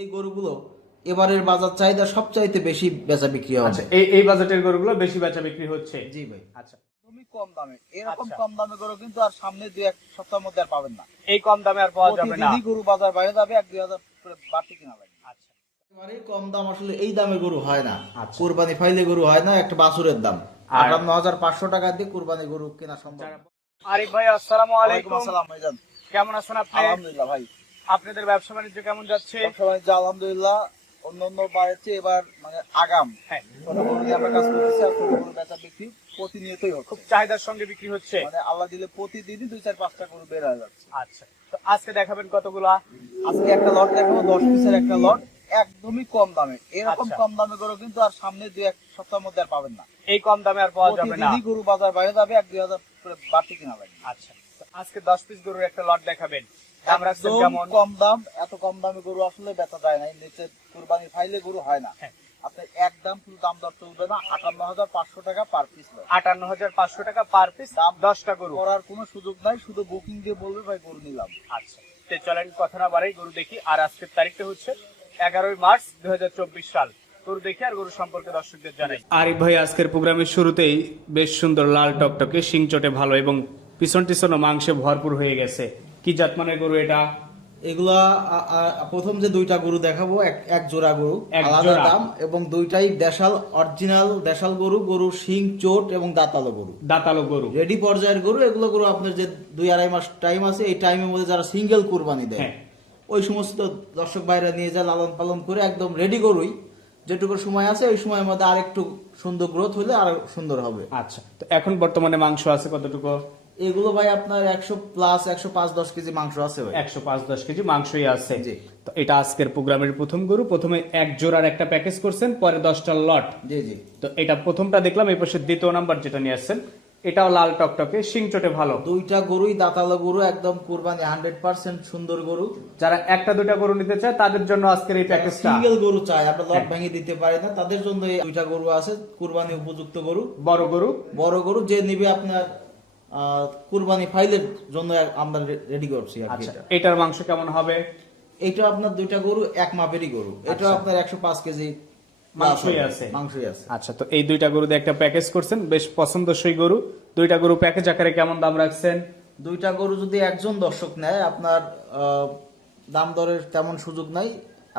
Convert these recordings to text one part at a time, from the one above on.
এই গরুগুলো এবারের বাজার চাহিদা সবচাইতে বেশি বেচা বিক্রি আচ্ছা হবে এই এই বাজেটের গরুগুলো বেশি বেচা বিক্রি হচ্ছে? জি ভাই। আচ্ছা কম দামে। এরকম আচ্ছা। কম দামে গরু কিন্তু আর সামনে দুই এক সপ্তাহের মধ্যে আর পাবেন না। এই কম দামে আর পাওয়া যাবে না। গরু বাজার বাইরে যাবে এক দুই হাজার বাড়তি কিনা লাগবে আচ্ছা। এবারে কম দাম আসলে এই দামে গরু হয় না। আচ্ছা। কুরবানি ফাইলে গরু হয় না একটা বাছুরের দাম। আটান্ন হাজার পাঁচশো টাকা দিয়ে কুরবানি গরু কেনা সম্ভব। আরিফ ভাই আসসালামু আলাইকুম। আসসালাম কেমন আছেন আপনি? আলহামদুলিল্লাহ ভাই। আপনাদের ব্যবসা বাণিজ্য কেমন যাচ্ছে? আলহামদুলিল্লাহ অন্য অন্য বাড়িতে এবার মানে আগাম। হ্যাঁ। ছোট গরু নিয়ে আমরা কাজ করতেছি আর ছোট গরু বেচা বিক্রি প্রতিনিয়তই খুব চাহিদার সঙ্গে বিক্রি হচ্ছে? মানে আল্লাহ দিলে প্রতিদিনই দুই চার পাঁচটা গরু বের হয়ে যাচ্ছে। আচ্ছা। তো আজকে দেখাবেন কতগুলা? আজকে একটা লট দেখাবো দশ পিসের একটা লট একদমই কম দামে। এরকম আচ্ছা। কম দামে গরু কিন্তু আর সামনে দুই এক সপ্তাহের মধ্যে আর পাবেন না। এই কম দামে আর পাওয়া যাবে না। গরু বাজার বাইরে যাবে এক দুই হাজার বাড়তি কিনা লাগবে। আচ্ছা। আজকে দশ পিস গরুর একটা লট দেখাবেন। কম দাম এত কম দামে গরু আসলে বেচা যায় না। নিচে কুরবানির ফাইলে গরু হয় না। আপনার একদম শুধু দাম দর চলবে না আটান্ন হাজার পাঁচশো টাকা পার পিস আটান্ন হাজার পাঁচশো টাকা পার পিস দাম দশটা গরু। করার কোনো সুযোগ নাই শুধু বুকিং দিয়ে বলবে ভাই গরু নিলাম। আচ্ছা চলেন কথা না বাড়াই গরু দেখি আর আজকের তারিখটা হচ্ছে এগারোই মার্চ দু হাজার চব্বিশ সাল। গরু দেখি আর গরু সম্পর্কে দর্শকদের জানাই। আরিফ ভাই আজকের প্রোগ্রামের শুরুতেই বেশ সুন্দর লাল টকটকে শিং চটে ভালো এবং পিছন টিছন মাংসে ভরপুর হয়ে গেছে। কি জাতমানের গরু এটা? এগুলা প্রথম যে দুইটা গরু দেখাবো এক জোড়া গরু আলাদা দাম এবং দুইটাই দেশাল অরিজিনাল দেশাল গরু গরু শিং চোট এবং দাঁতালো গরু। দাতালো গরু। রেডি পর্যায়ের গরু এগুলো গরু আপনার যে দুই আড়াই মাস টাইম আছে এই টাইমের মধ্যে যারা সিঙ্গেল কুরবানি দেয় হ্যাঁ। ওই সমস্ত দর্শক ভাইরা নিয়ে যায় লালন পালন করে একদম রেডি গরুই যেটুকু সময় আছে ওই সময়ের মধ্যে আরেকটু সুন্দর গ্রোথ হলে আরও সুন্দর হবে। আচ্ছা তো এখন বর্তমানে মাংস আছে কতটুকু? এগুলো ভাই আপনার একশো প্লাস একশো পাঁচ দশ কেজি মাংস আছে ভাই। একশো পাঁচ দশ কেজি মাংসই আছে। জি। তো এটা আজকের প্রোগ্রামের প্রথম গরু। প্রথমে এক জোড়ার একটা প্যাকেজ করছেন পরে দশটা লট জি জি। তো এটা প্রথমটা দেখলাম এই পাশে দ্বিতীয় নাম্বার যেটা নিয়ে আসছেন এটাও লাল টকটকে শিং চটে ভালো। দুইটা গরুই দাঁতালো গরু একদম কুরবানি হান্ড্রেড পার্সেন্ট সুন্দর গরু। যারা একটা দুইটা গরু নিতে চায় তাদের জন্য আজকের এই প্যাকেজটা সিঙ্গেল গরু চাই আমরা লট হ্যাঁ। ভেঙে দিতে পারি না তাদের জন্য এই দুইটা গরু আছে কুরবানি উপযুক্ত গরু। বড় গরু। বড় গরু যে নিবে আপনার কুরবানি ফাইলের জন্য আমরা রেডি করছি আচ্ছা এটার মাংস কেমন হবে? এটা আপনার দুইটা গরু এক মাপেরই গরু। এটা আচ্ছা। আপনার একশো পাঁচ কেজি মাংসই আছে। মাংসই আছে। আচ্ছা তো এই দুইটা গরু দিয়ে একটা প্যাকেজ করছেন বেশ পছন্দসই গরু। দুইটা গরু প্যাকেজ আকারে কেমন দাম রাখছেন? দুইটা গরু যদি একজন দর্শক নেয় আপনার দাম দরের তেমন সুযোগ নাই।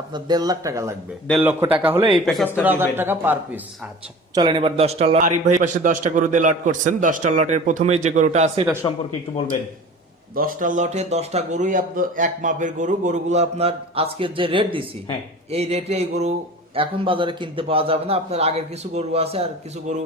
আপনার দেড় লাখ টাকা লাগবে। দেড় লক্ষ টাকা হলে এই হাজার টাকা পার পিস আচ্ছা চলেন এবার দশটা লট। আরিফ ভাই পাশে দশটা গরু দিয়ে লট করছেন। দশটা লটের প্রথমেই যে গরুটা আছে এটা সম্পর্কে একটু বলবেন। দশটা লটে দশটা গরুই আপনার এক মাপের গরু। গরুগুলো আপনার আজকের যে রেট দিছি হ্যাঁ। এই রেটে এই গরু এখন বাজারে কিনতে পাওয়া যাবে না। আপনার আগের কিছু গরু আছে আর কিছু গরু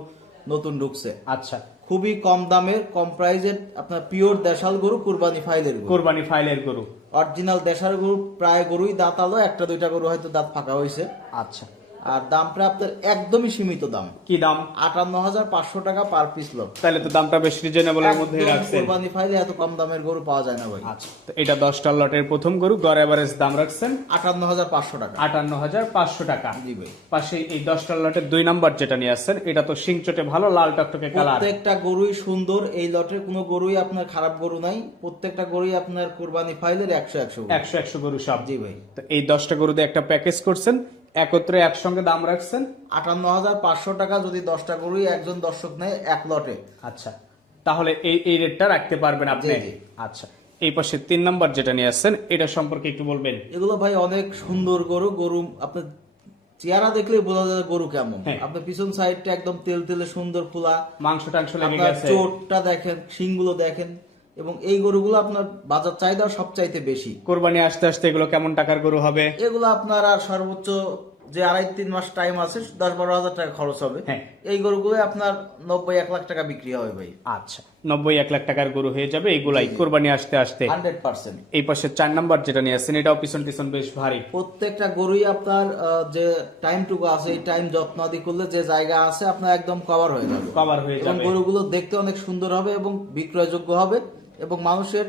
নতুন ঢুকছে। আচ্ছা। খুবই কম দামের কম প্রাইজের আপনার পিওর দেশাল গরু কুরবানি ফাইলের গরু। কোরবানি ফাইলের গরু। অরিজিনাল দেশাল গরু প্রায় গরুই দাঁত আলো। একটা দুইটা গরু হয়তো দাঁত ফাঁকা হয়েছে আচ্ছা। আর দামটা আপনার একদমই সীমিত দাম। কি দাম? আটান্ন হাজার পাঁচশো টাকা পার পিস লোক তাহলে তো দামটা বেশ রিজনেবল এর মধ্যে রাখছেন। কোরবানি ফাইলে এত কম দামের গরু পাওয়া যায় না ভাই। আচ্ছা তো এটা দশটা লটের প্রথম গরু গড় এভারেজ দাম রাখছেন? আটান্ন হাজার পাঁচশো টাকা। আটান্ন হাজার পাঁচশো টাকা। জি ভাই। পাশে এই দশটা লটের দুই নাম্বার যেটা নিয়ে আসছেন এটা তো শিং চটে ভালো লাল টকটকে কালার প্রত্যেকটা গরুই সুন্দর এই লটের কোনো গরুই আপনার খারাপ গরু নাই। প্রত্যেকটা গরুই আপনার কোরবানি ফাইলের একশো একশো একশো একশো গরু সব। জি ভাই। তো এই দশটা গরু দিয়ে একটা প্যাকেজ করছেন একত্রে একসঙ্গে দাম রাখছেন? আটান্ন হাজার পাঁচশো টাকা যদি দশটা গরুই একজন দর্শক নেয় এক লটে। আচ্ছা। তাহলে এই এই রেটটা রাখতে পারবেন আপনি। আচ্ছা। এই পাশে তিন নাম্বার যেটা নিয়ে আসছেন এটা সম্পর্কে একটু বলবেন। এগুলো ভাই অনেক সুন্দর গরু। গরু আপনার চেহারা দেখলে বোঝা যায় গরু কেমন। হ্যাঁ। আপনার পিছন সাইডটা একদম তেল তেলে সুন্দর খোলা। মাংস টাংস চোটটা দেখেন শিংগুলো দেখেন। এবং এই গরুগুলো আপনার বাজার চাহিদা সবচাইতে বেশি। কোরবানি আসতে আসতে এগুলো কেমন টাকার গরু হবে? এগুলো আপনার আর সর্বোচ্চ যে আড়াই তিন মাস টাইম আছে দশ বারো হাজার টাকা খরচ হবে। হ্যাঁ। এই গরুগুলো আপনার নব্বই এক লাখ টাকা বিক্রি হবে ভাই। আচ্ছা নব্বই এক লাখ টাকার গরু হয়ে যাবে এইগুলাই কোরবানি আসতে আসতে। Hundred percent. এই পাশে চার নাম্বার যেটা নিয়ে আসছেন এটাও পিছন পিছন বেশ ভারী। প্রত্যেকটা গরুই আপনার যে টাইমটুকু আছে এই টাইম যত্ন আদি করলে যে জায়গা আছে আপনার একদম কভার হয়ে যাবে। কভার হয়ে যাবে। গরুগুলো দেখতে অনেক সুন্দর হবে এবং বিক্রয়যোগ্য হবে। এবং মানুষের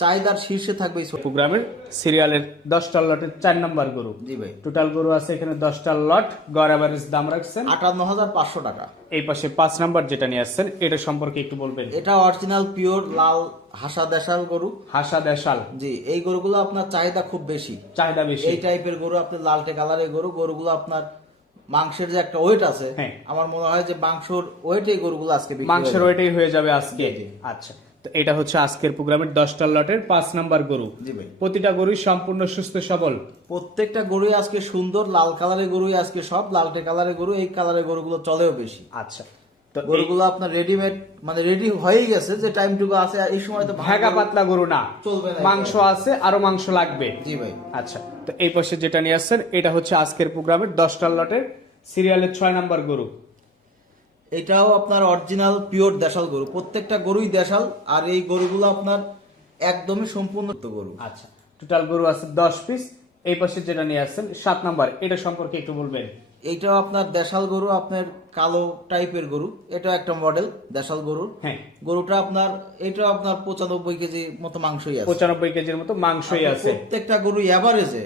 চাহিদার শীর্ষে থাকবে প্রোগ্রামের সিরিয়ালের দশটা লটের চার নাম্বার গরু। জি ভাই। টোটাল গরু আছে এখানে দশটা লট গড় অ্যাভারেজ দাম রাখছেন। আটান্ন হাজার পাঁচশো টাকা। এই পাশে পাঁচ নাম্বার যেটা নিয়ে আসছেন এটা সম্পর্কে একটু বলবেন। এটা অরিজিনাল পিওর লাল হাসা দেশাল গরু। হাসা দেশাল। জি এই গরুগুলো আপনার চাহিদা খুব বেশি। চাহিদা বেশি। এই টাইপের গরু আপনার লালটে কালারের গরু গরুগুলো আপনার মাংসের যে একটা ওয়েট আছে হ্যাঁ। আমার মনে হয় যে মাংসর ওয়েট এই গরুগুলো আজকে মাংসের ওয়েটেই হয়ে যাবে আজকে। আচ্ছা। এটা হচ্ছে আজকের প্রোগ্রামের দশটা লটের পাঁচ নাম্বার গরু। প্রতিটা গরুই সম্পূর্ণ সুস্থ সবল। প্রত্যেকটা গরুই আজকে সুন্দর লাল কালারের গরুই আজকে সব লালটে কালারের গরু এই কালারের গরুগুলো চলেও বেশি। আচ্ছা। তো গরুগুলো আপনার রেডিমেড মানে রেডি হয়েই গেছে যে টাইমটুকু আছে এই সময় তো ভেগা পাতলা গরু না। চলবে না মাংস আছে আরও মাংস লাগবে। জি ভাই। আচ্ছা তো এই পাশে যেটা নিয়ে আসছেন এটা হচ্ছে আজকের প্রোগ্রামের দশটা লটের সিরিয়ালের ছয় নাম্বার গরু। এটাও আপনার অরিজিনাল পিওর দেশাল গরু। প্রত্যেকটা গরুই দেশাল আর এই গরুগুলো আপনার একদমই সম্পূর্ণ গরু। আচ্ছা টোটাল গরু আছে দশ পিস এই পাশে যেটা নিয়ে আসছেন সাত নাম্বার এটা সম্পর্কে একটু বলবেন। এইটাও আপনার দেশাল গরু আপনার কালো টাইপের গরু। এটা একটা মডেল দেশাল গরুর হ্যাঁ। গরুটা আপনার এটা আপনার পঁচানব্বই কেজি মতো মাংসই আছে। পঁচানব্বই কেজির মতো মাংসই আছে। প্রত্যেকটা গরু এভারেজে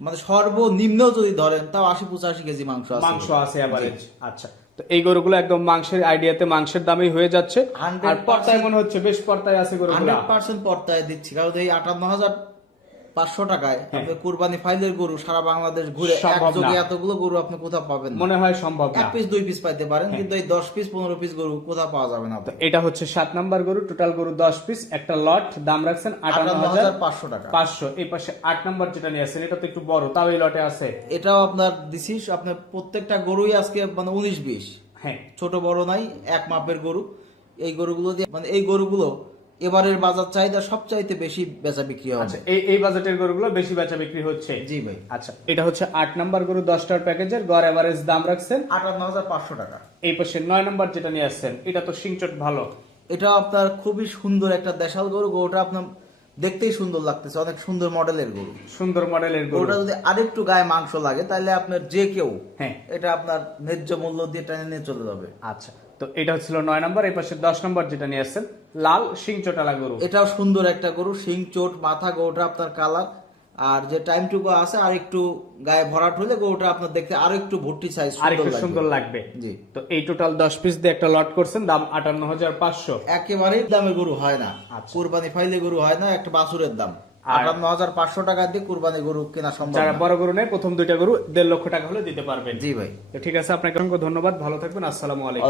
মানে সর্বনিম্ন যদি ধরেন তাও আশি পঁচাশি কেজি মাংস আছে। মাংস আছে অ্যাভারেজ আচ্ছা তো এই গরুগুলো একদম মাংসের আইডিয়াতে মাংসের দামেই হয়ে যাচ্ছে। 100% আর পর্তায় মনে হচ্ছে বেশ পর্তায় আছে গরু হান্ড্রেড পার্সেন্ট পর্তায় দিচ্ছি। কারণ এই আটান্ন হাজার পাঁচশো টাকায় আপনি কুরবানি ফাইলের গরু সারা বাংলাদেশ ঘুরে হ্যাঁ। একযোগে এতগুলো গরু আপনি কোথাও পাবেন মনে হয় সম্ভব এক পিস দুই পিস পাইতে পারেন কিন্তু এই দশ পিস পনেরো পিস গরু কোথাও পাওয়া যাবে না এটা হচ্ছে সাত নাম্বার গরু টোটাল গরু দশ পিস একটা লট দাম রাখছেন আটান্ন হাজার পাঁচশো টাকা। পাঁচশো। এই পাশে আট নাম্বার যেটা নিয়ে আসছেন এটা তো একটু বড় তাও এই লটে আছে। এটাও আপনার দিছি আপনার প্রত্যেকটা গরুই আজকে মানে উনিশ বিশ। হ্যাঁ। ছোট বড় নাই এক মাপের গরু। এই গরুগুলো দিয়ে মানে এই গরুগুলো এবারের বাজার চাহিদা সবচাইতে বেশি বেচা বিক্রি হবে। এই এই বাজেটের গরুগুলো বেশি বেচা বিক্রি হচ্ছে। জি ভাই। আচ্ছা এটা হচ্ছে আট নাম্বার গরু দশটার প্যাকেজের গড় এভারেজ দাম রাখছেন? আটান্ন হাজার পাঁচশো টাকা। এই পাশে নয় নাম্বার যেটা নিয়ে আসছেন এটা তো সিংচট ভালো। এটা আপনার খুবই সুন্দর একটা দেশাল গরু গরুটা আপনার দেখতেই সুন্দর লাগতেছে অনেক সুন্দর মডেলের গরু। সুন্দর মডেলের গরু। গরুটা যদি আরেকটু গায়ে মাংস লাগে তাহলে আপনার যে কেউ হ্যাঁ। এটা আপনার ন্যায্য মূল্য দিয়ে টেনে নিয়ে চলে যাবে। আচ্ছা তো এটা হচ্ছিল নয় নাম্বার এই পাশে দশ নাম্বার যেটা নিয়ে আসছেন লাল সিংচটালা গরু এটাও সুন্দর একটা গরু শিং চোট মাথা গরুটা আপনার কালার। আর যে টাইমটুকু আছে আর একটু গায়ে ভরাট হলে গরুটা আপনার দেখতে আর একটু ভর্তি সাইজ আর একটু সুন্দর লাগবে। জি। তো এই টোটাল দশ পিস দিয়ে একটা লট করছেন দাম আটান্ন হাজার পাঁচশো। একেবারেই দামে গরু হয় না। আচ্ছা। কুরবানি ফাইলে গরু হয় না একটা বাছুরের দাম। আটান্ন হাজার পাঁচশো টাকা দিয়ে কুরবানি গরু কেনা সম্ভব যারা বড় গরু নেয় প্রথম দুইটা গরু দেড় লক্ষ টাকা হলে দিতে পারবেন। জি ভাই। তো ঠিক আছে আপনাকে অসংখ্য ধন্যবাদ ভালো থাকবেন আসসালামু আলাইকুম।